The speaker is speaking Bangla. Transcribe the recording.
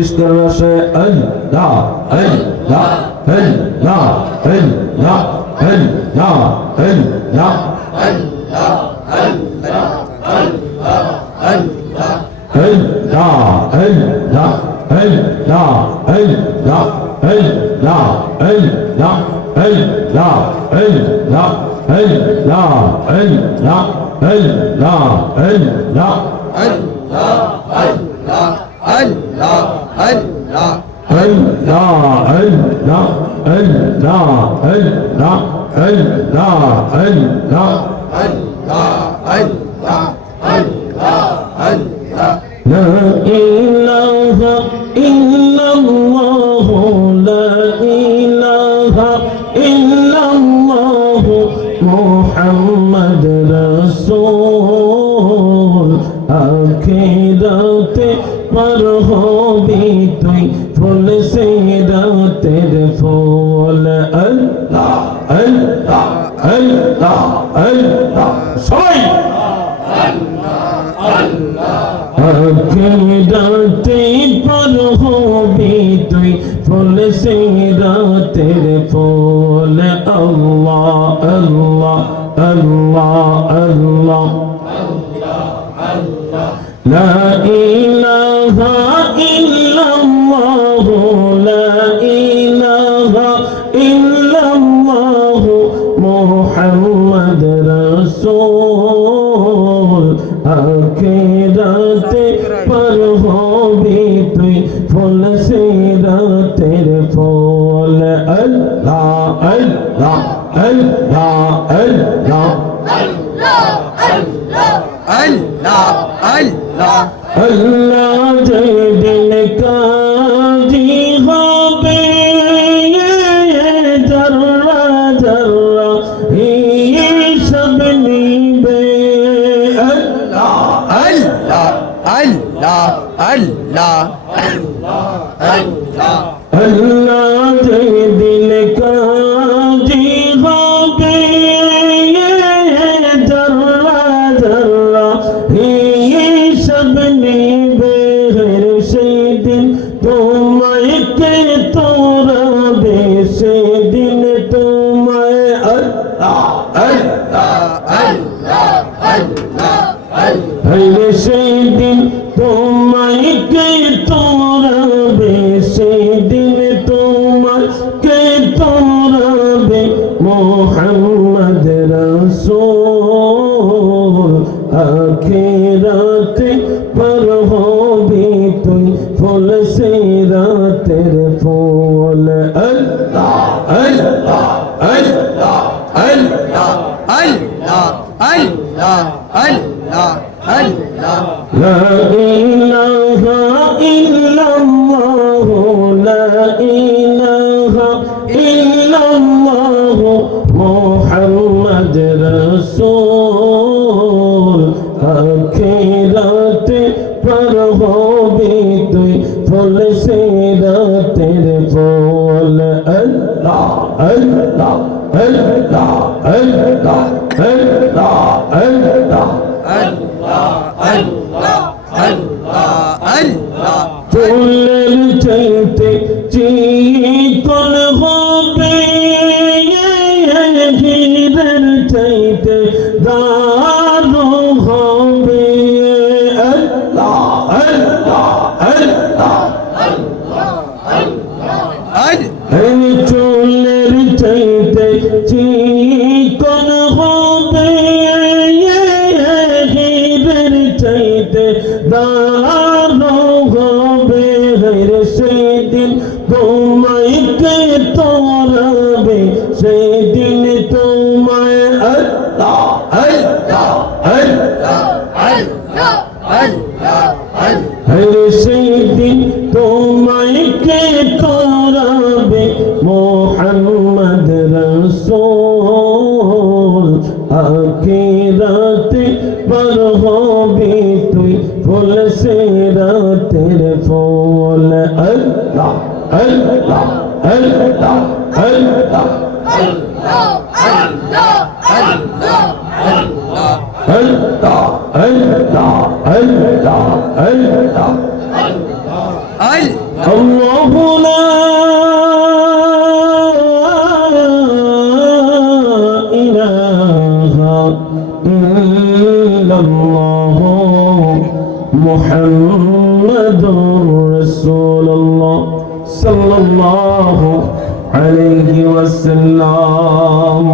পরিষ্কার আসে আল্লাহ আল্লাহ আল্লাহ আল্লাহ আল্লাহ আল্লাহ لا إله إلا الله لا إله إلا الله محمد رسول আখিরাতে পার হবি তুই ফুল সিরাতের ফুল আল্লাহ আল্লাহ আল্লাহ আল্লাহ সবাই আখিরাতে পার হবি তুই ফুল সিরাতের ফুল আল্লাহ আল্লাহ আল্লাহ আল্লাহ لا إله إلا الله لا إله إلا الله محمد رسول আখিরাতে পার হবি তুই ফুল সিরাতের ফুল আল্লাহ আল্লাহ আল্লাহ আল্লাহ আল্লাহ যেদিন কাজী হবে জর্রা জর্রা হিসাব নিবে আল্লাহ আল্লাহ আল্লাহ আল্লাহ আল্লাহ আল্লাহ যেদিন কাজী হবে জর্রা জর্রা হিসাব নিবে সেদিন তোমায় কে তোরাবে সেদিন তোমায় আল্লাহ আল্লাহ আল্লাহ আল্লাহ সেদিন তোমায় কে তোরাবে সেদিন তোমায় কে তোরাবে মোহাম্মদ রাসূল আখিরাতে পার হবি তুই ফুল সিরাতের ফুল আল্লাহ আল্লাহ আল্লাহ আল্লাহ আল্লাহ আল্লাহ আল্লাহ আল্লাহ لا إله إلا الله لا إله إلا الله محمد رسول আখিরাতে পার হবি তুই ফুল সিরাতের ফুল আল্লাহ আল্লাহ আল্লাহ আল্লাহ আল্লাহ আল্লাহ চুলের চাইতে চিকন হবে হীরের চাইতে দারু হবে আল্লাহ আল্লাহ আল্লাহ চুলের চাইতে চিকন হবে হীরের চাইতে দারু হবে সেদিন তোমায় কে তোরাবে সেদিন তোমায় আল্লাহ আল্লাহ আল্লাহ আল্লাহ আল্লাহ সেদিন তোমায় কে তোরাবে মোহাম্মদ রাসূল আখিরাতে পার হবি তুই ফুল সিরাতের ফুল আল্লাহ আল্লাহ আল্লাহ আল্লাহ আল্লাহ আল্লাহ আল্লাহ আল্লাহ الله لا إله إلا الله محمد رسول الله صلى الله عليه وسلم.